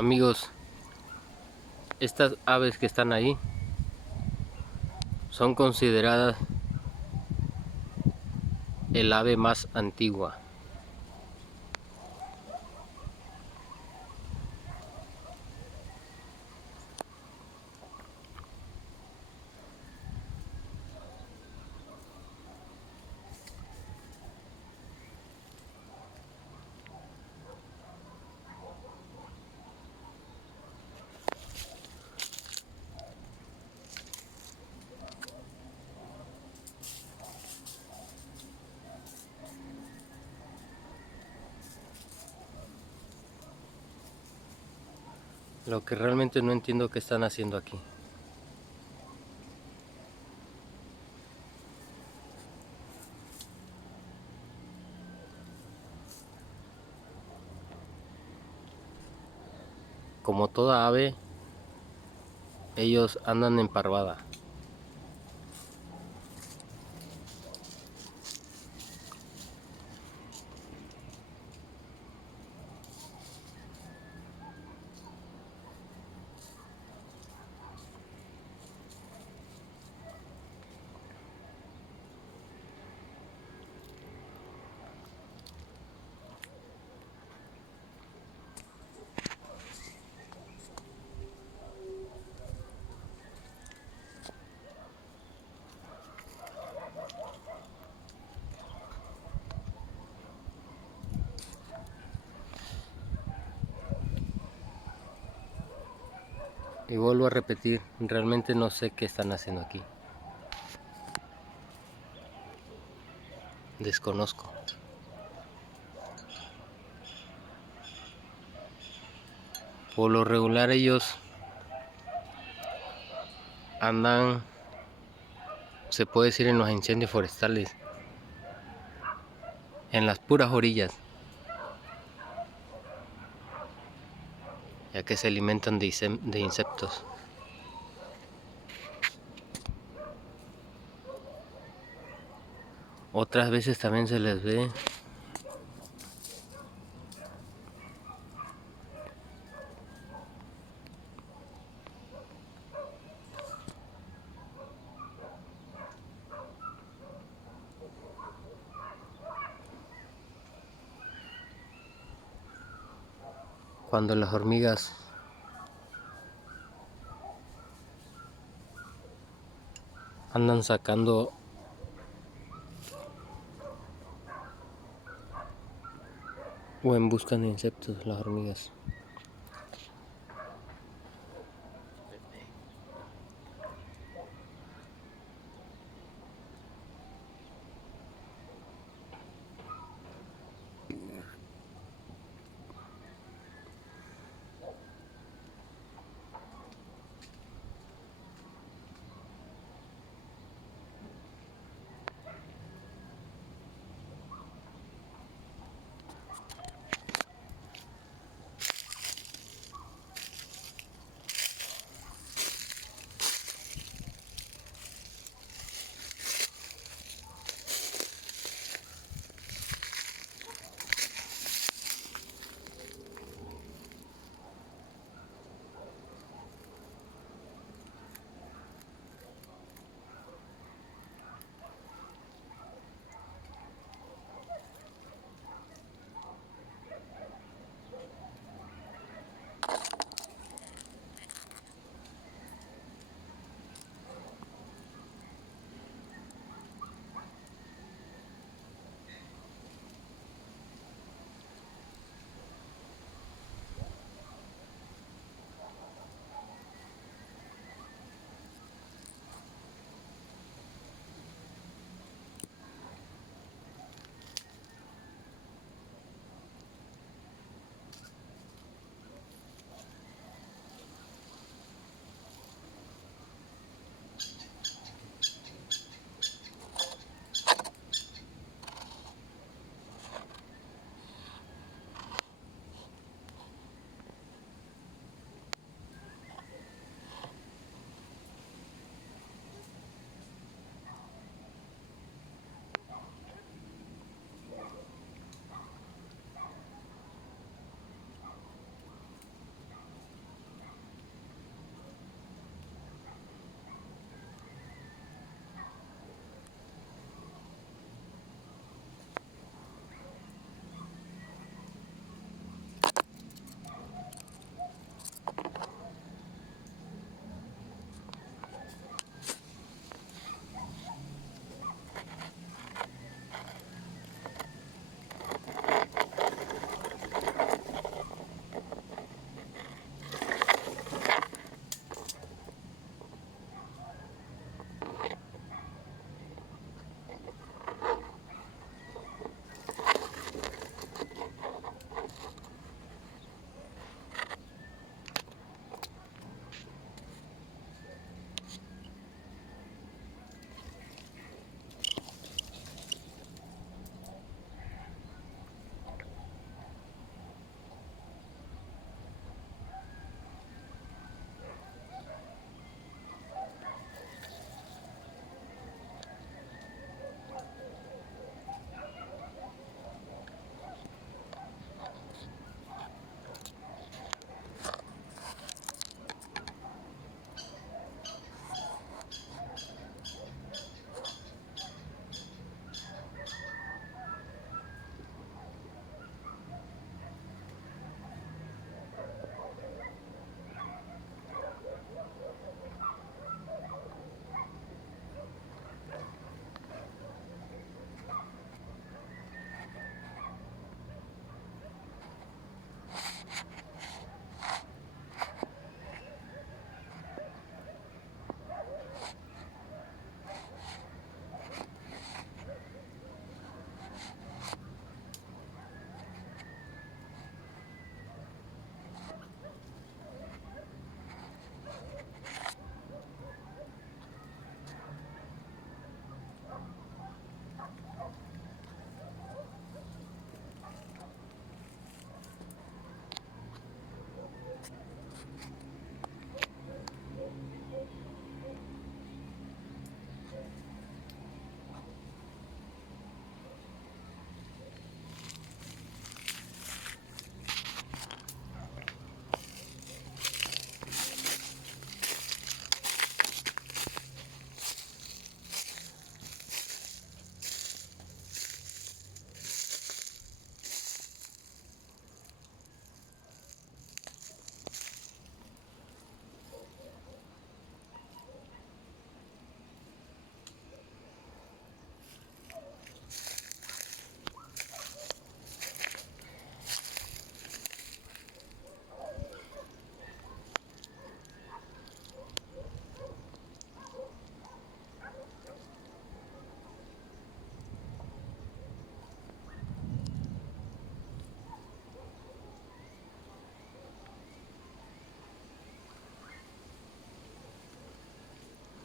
Amigos, estas aves que están ahí son consideradas el ave más antigua. Lo que realmente no entiendo qué están haciendo aquí. Como toda ave, ellos andan en parvada. Y vuelvo a repetir, realmente no sé qué están haciendo aquí. Desconozco. Por lo regular ellos andan, se puede decir, en los incendios forestales, en las puras orillas, ya que se alimentan de insectos. Otras veces también se les ve cuando las hormigas andan sacando o en buscan insectos, las hormigas.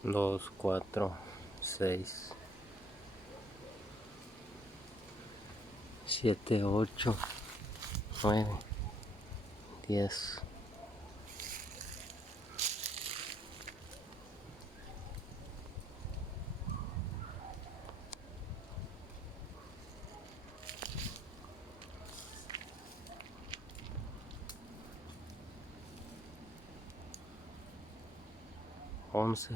2, 4, 6, 7, 8, 9, 10. Once,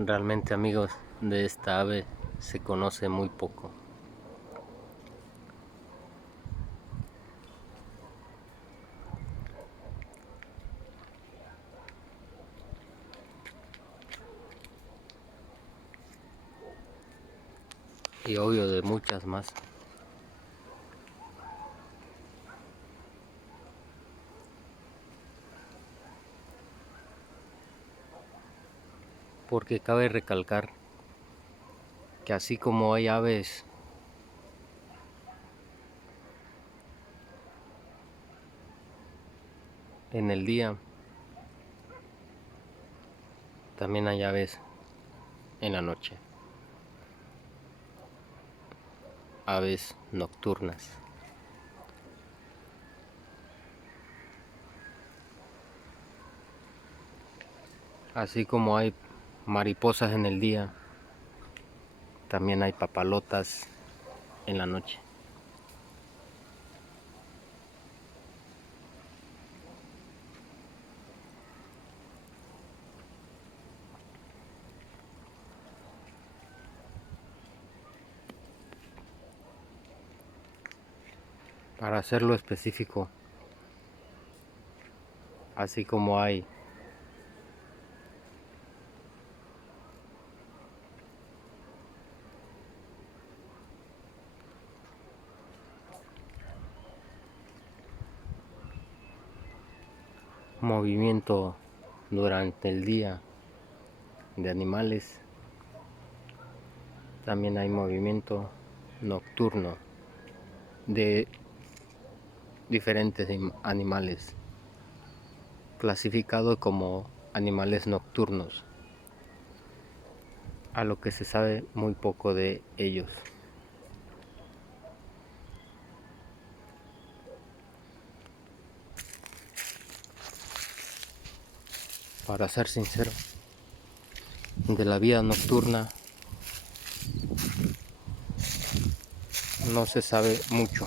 Realmente, amigos, de esta ave se conoce muy poco. Y obvio de muchas más. Porque cabe recalcar que así como hay aves en el día, también hay aves en la noche, aves nocturnas. Así como hay mariposas en el día, también hay papalotas en la noche. Para hacerlo específico, así como hay movimiento durante el día de animales, también hay movimiento nocturno de diferentes animales, clasificados como animales nocturnos, a lo que se sabe muy poco de ellos. Para ser sincero, de la vida nocturna no se sabe mucho.